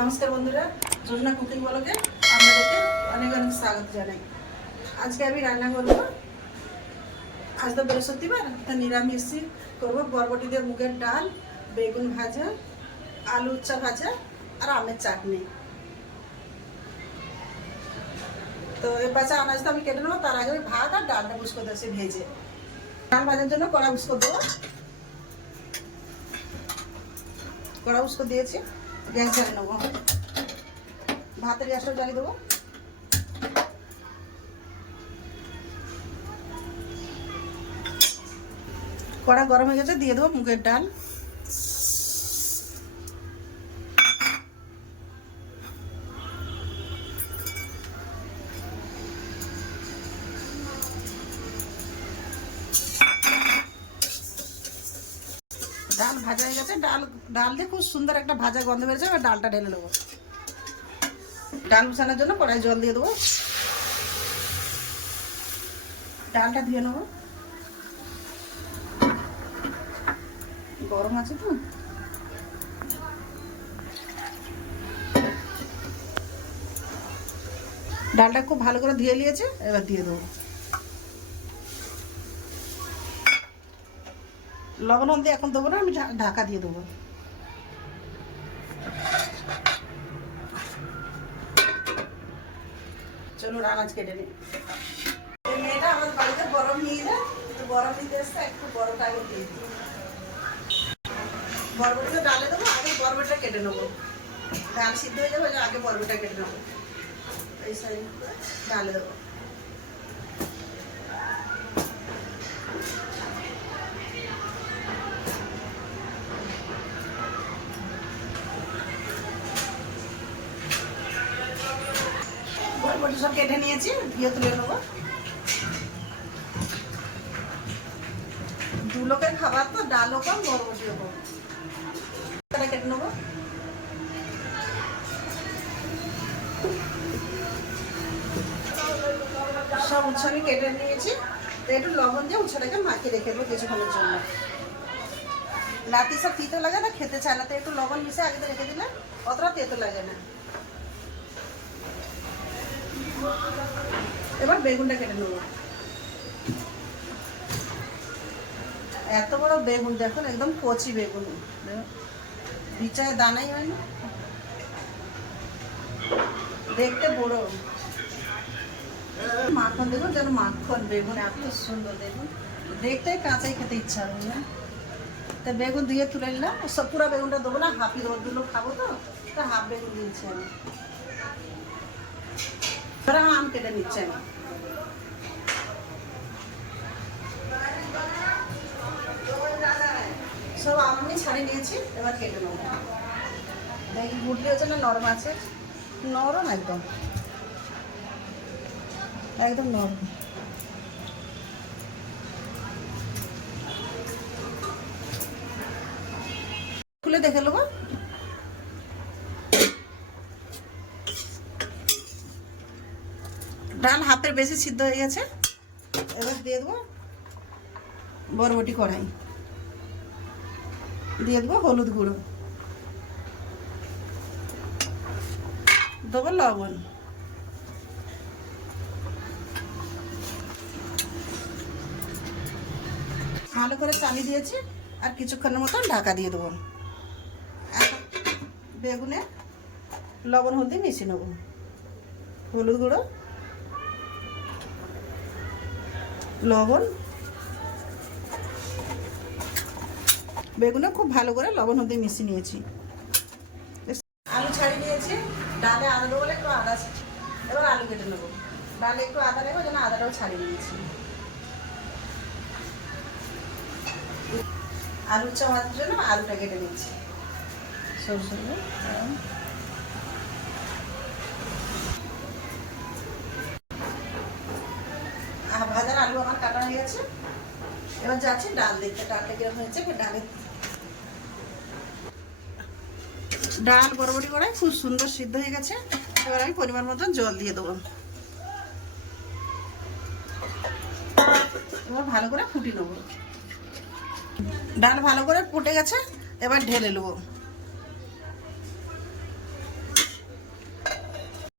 নমস্কার বন্ধুরা যোজনা কুকিং বলকে আপনাদেরকে অনেক অনেক স্বাগত জানাই। আজকে আমি রান্না করব, আজ তো বৃহস্পতিবার, তা নিরামিষ করব বরবটি দিয়ে মুগের ডাল, বেগুন ভাজা আলু উচ্চা ভাজা আর আমের চাটনি। তো এর পাশে তো আমি কেটে নেব, তার আগে ভাত আর ডালটা বুস করে দেছি ভেজে। ডাল ভাজার জন্য কড়া বুস করে দেবো। কড়া বুস করে দিয়েছি। গ্যাস জ্বালিয়ে নেব। ভাতের গ্যাসটাও জ্বালিয়ে দেবো। কড়া গরম হয়ে গেছে, দিয়ে দেবো মুগের ডাল। ভাজা হয়ে গেছে। ডাল ডাল দিয়ে খুব সুন্দর একটা ভাজা গন্ধ বেরোছে এবার ডালটা ঢেলে নেব। ডাল বসানোর জন্য কড়াই জল দিয়ে দেবো। ডালটা ধুয়ে নেব। গরম আছে তো? ডালটা খুব ভালো করে ধুয়ে নিয়েছে, এবার দিয়ে দেবো। লবণ হলদি এখন দেবো না, আমি ঢাকা দিয়ে দেবো। চলো রানাজ কেটে নিই মেয়েটা বাড়িতে বরফ নিয়ে এসছে, একটু ডালে দেবো, আগে বরবটিটা কেটে নেব। ডাল সিদ্ধ হয়ে যাবে আগে বরবটিটা কেটে নেব। এই সাইড ডালে দেবো। দিয়ে তুলে নেব। দু লোকের খাবার তো ডালও কম বরবটিও কম কেটে নেব। সব উচ্ছে কেটে নিয়েছি। তো একটু লবণ দিয়ে উচ্ছেটাকে মাখিয়ে রেখে দেবো কিছুক্ষণের জন্য। লাতি সব তিতো লাগে না, খেতে চায় না। তো একটু লবণ মিশে আগে রেখে দিলে অতটা তেতো লাগে না। এবার বেগুনটা কেটে নেব। এত বড় বেগুন, দেখুন, একদম কচি বেগুন। বিচায় দানাই হয় না? দেখতে বড়। মাখন দেখুন, যেন মাখন বেগুন, এত সুন্দর দেখুন দেখতেই কাঁচাই খেতে ইচ্ছা হবে না? তা বেগুন দিয়ে তুলে নিলাম। সব পুরো বেগুনটা দেবো না, হাফি দেবো দুলো খাব তো, তা হাফ বেগুন দিয়েছি আমি। আম কেটে নিচ্ছে আমি। সব আমি ছাড়িয়ে নিয়েছি এবার কেটে নেব। দেখি গুটলি হচ্ছে না নরম আছে। নরম একদম। একদম নরম। খুলে দেখে নেব। ডাল হাতের বেশি সিদ্ধ হয়ে গেছে। এবার দিয়ে দেবো বরবটি কড়াই। দিয়ে দেবো হলুদ গুঁড়ো। দেবো লবণ। ভালো করে চালিয়ে দিয়েছি, আর কিছুক্ষণের মতন ঢাকা দিয়ে দেবো। বেগুনে লবণ, হলদি মিশিয়ে নেব। হলুদ গুঁড়ো, লবণ বেগুনে খুব ভালো করে লবণ হলদি মিশিয়ে নিয়েছি। আলু ছাড়িয়ে নিয়েছি। ডালে আদা দেবো একটু আদা এবার আলু কেটে নেব। ডালে একটু আদা নেব যেন আদাটাও ছাড়িয়ে নিয়েছি। আলু চাওয়ার জন্য আলুটা কেটে নিচ্ছি দিয়ে, ভাজার আলু আমার কাটা হয়ে গেছে। এবার যাচ্ছি ডাল দেখতে ডালটা কীরকম হয়েছে এবার ডালে বরবটি করে খুব সুন্দর সিদ্ধ হয়ে গেছে। এবার আমি পরিমাণ মতো জল দিয়ে দেবো। এবার ভালো করে ফুটি নেব। ডাল ভালো করে ফুটে গেছে, এবার ঢেলে নেব।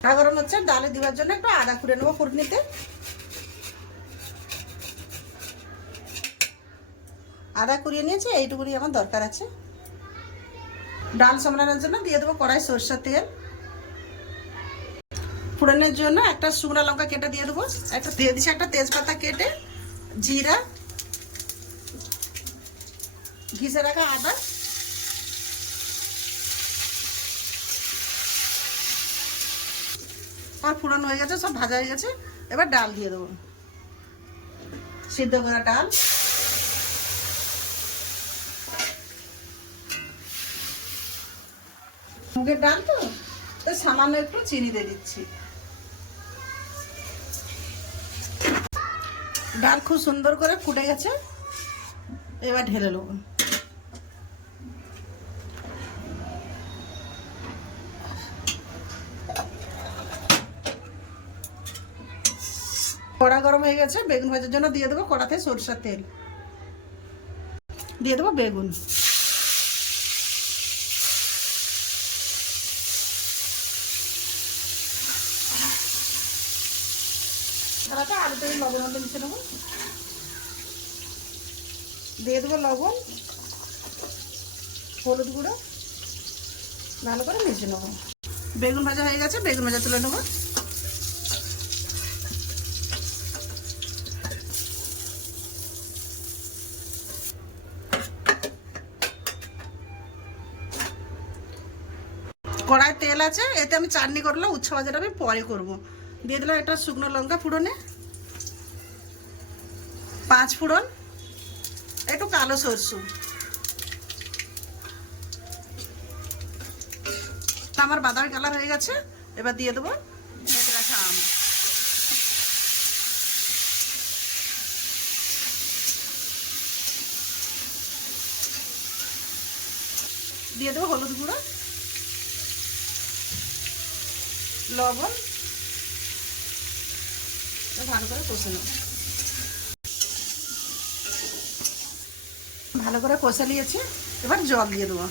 কড়া গরম হচ্ছে ডালে দেওয়ার জন্য একটু আদা করে নেব ফুটনিতে। আদা কুড়িয়ে নিয়েছি, এইটুকুনি আমার দরকার আছে। ডাল সামলানোর জন্য দিয়ে দেবো কড়াই সরষের তেল। ফোড়নের জন্য একটা শুকনো লঙ্কা কেটে দিয়ে দেবো। একটা দিয়ে দিচ্ছি একটা তেজপাতা কেটে, জিরা, ঘিসে রাখা আদা। আর ফোড়ন হয়ে গেছে, সব ভাজা হয়ে গেছে। এবার ডাল দিয়ে দেবো। সিদ্ধ করা ডাল। মুগের ডাল তো? তো সামান্য একটু চিনি দিয়ে দিচ্ছি। ডাল খুব সুন্দর করে ফুটে গেছে। এবার ঢেলে নেব। কড়া গরম হয়ে গেছে, বেগুন ভাজার জন্য দিয়ে দেবো কড়াতে সরষের তেল। দিয়ে দেবো বেগুন। কড়াতে আলুতে লবণ মধ্যে মিশে নেব। দিয়ে দেবো লবণ, হলুদ গুঁড়ো, ভালো করে মিশে নেব। বেগুন ভাজা হয়ে গেছে, বেগুন ভাজা তুলে নেব। কড়াই তেল আছে, এতে আমি চাটনি করলাম, উচ্ছে ভাজাটা আমি পরে করব। দিয়ে দিলাম একটা শুকনো লঙ্কা ফুড়নে। পাঁচ ফুড়ন, একটু কালো সরষু। আমার বাদামি কালার হয়ে গেছে, এবার দিয়ে দেবো আম। দিয়ে দেবো হলুদ গুঁড়ো, লবণ ভালো করে কষে নেব। ভালো করে কষে নিয়েছি। এবার জল দিয়ে দেবো।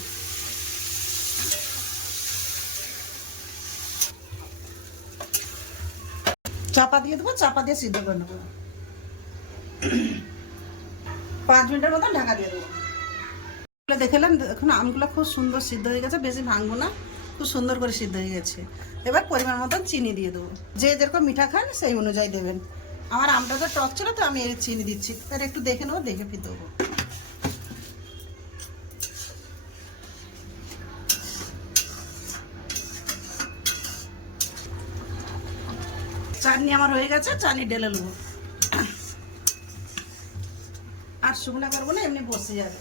চাপা দিয়ে দেবো, চাপা দিয়ে সিদ্ধ করে নেব। পাঁচ মিনিটের মতন ঢাকা দিয়ে দেবো। দেখলাম এখন আমগুলো খুব সুন্দর সিদ্ধ হয়ে গেছে, বেশি ভাঙবো না, খুব সুন্দর করে সিদ্ধ হয়ে গেছে। এবার পরিমাণ মতন চিনি দিয়ে দেবো। যে যেরকম মিঠা খান, সেই অনুযায়ী দেবেন। আমার আমটা তো টক ছিল, তো আমি এর চিনি দিচ্ছি। এবার একটু দেখে নেব, দেখে ফির দেবো। চাটনি আমার হয়ে গেছে, চাটনি ঢেলে নেব। আর শুকনা করব না, এমনি বসে যাবে।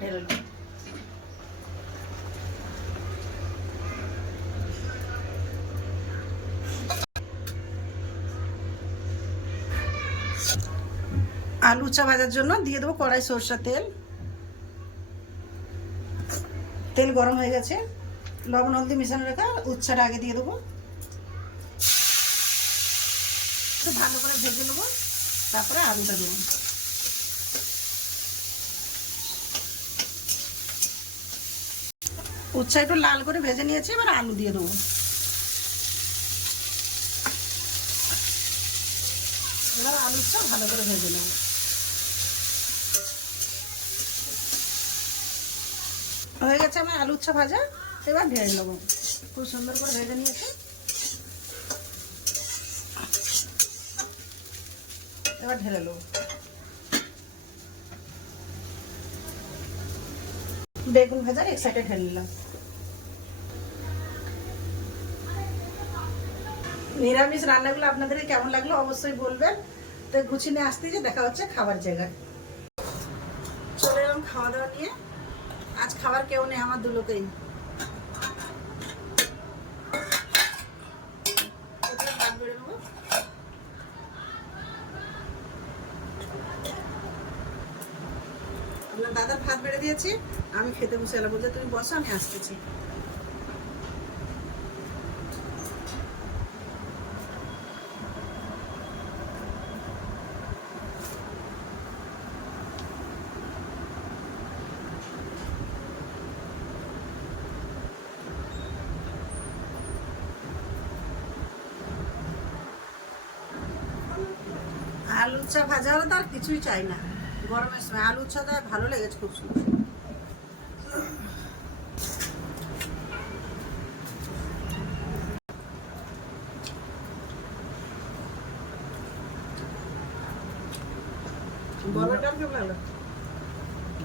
ঢেলে আলু চা ভাজার জন্য দিয়ে দেবো কড়াই সরষা তেল। তেল গরম হয়ে গেছে। লবণ, হলদি মিশানো রাখা উচ্ছাটা আগে দিয়ে দেবো। একটু ভালো করে ভেজে নেব, তারপরে আলুটা দেবো। উচ্ছা একটু লাল করে ভেজে নিয়েছি, এবার আলু দিয়ে দেবো। এবার আলুটা ভালো করে ভেজে নেব। হয়ে গেছে আমার আলু উচ্ছা ভাজা, এবার ভেজে নেব। খুব সুন্দর করে ভেজে নিয়েছি। এবার ঢেলে নেব। বেগুন এক সাইডে ঢেলে নিলাম। নিরামিষ রান্নাগুলো আপনাদের কেমন লাগল অবশ্যই বলবেন। তো গুছিয়ে নিয়ে আসতে যে দেখা হচ্ছে খাবার জায়গায়। চলে এলাম খাওয়া দাওয়া নিয়ে। আজ খাবার কেউ নেই, আমার দু দাদার ভাত বেড়ে দিয়েছি, আমি খেতে বসে এলাম। বলতে তুমি বসো, আমি আসতেছি। আলু চা ভাজা হলে তো আর কিছুই চাই না। গরমের সময় আলু উচ্ছাটা ভালো লেগেছে খুব সুন্দর।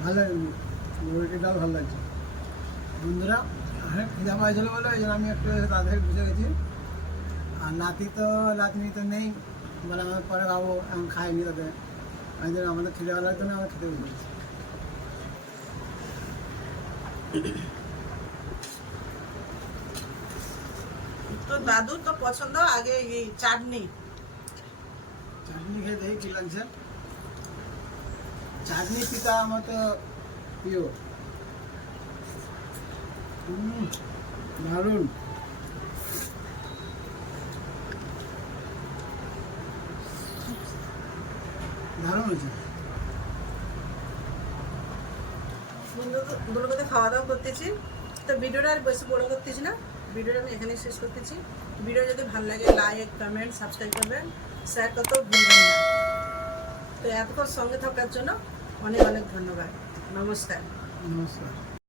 ভালো রুটি ডাল ভালো লাগছে। বন্ধুরা হ্যাঁ খিদা পাইছিল বলে ওই জন্য আমি একটু তাদের বুঝে গেছি। আর নাতি তো, নাতনি তো নেই। বলে আমাদের পরে খাব এখন খাইনি তাদের। ওই জন্য আমাদের খিদে ভালো লাগতো না আমরা খেতে তো দাদুর তো পছন্দ? আগে এই চাটনি। চাটনি খেয়ে দেখি কী লাগছে। চাটনি পিতা আমার তো প্রিয়। দারুণ। দারুণ হয়েছে। খাওয়া দাওয়া করতেছি। তো ভিডিওটা আর বেশি বড় করতেছি না। ভিডিওটা আমি এখানেই শেষ করতেছি। ভিডিও যদি ভালো লাগে লাইক কমেন্ট সাবস্ক্রাইব করবেন। শেয়ার করতেও ভুলবেন না। তো এতক্ষণ সঙ্গে থাকার জন্য অনেক অনেক ধন্যবাদ। নমস্কার। নমস্কার।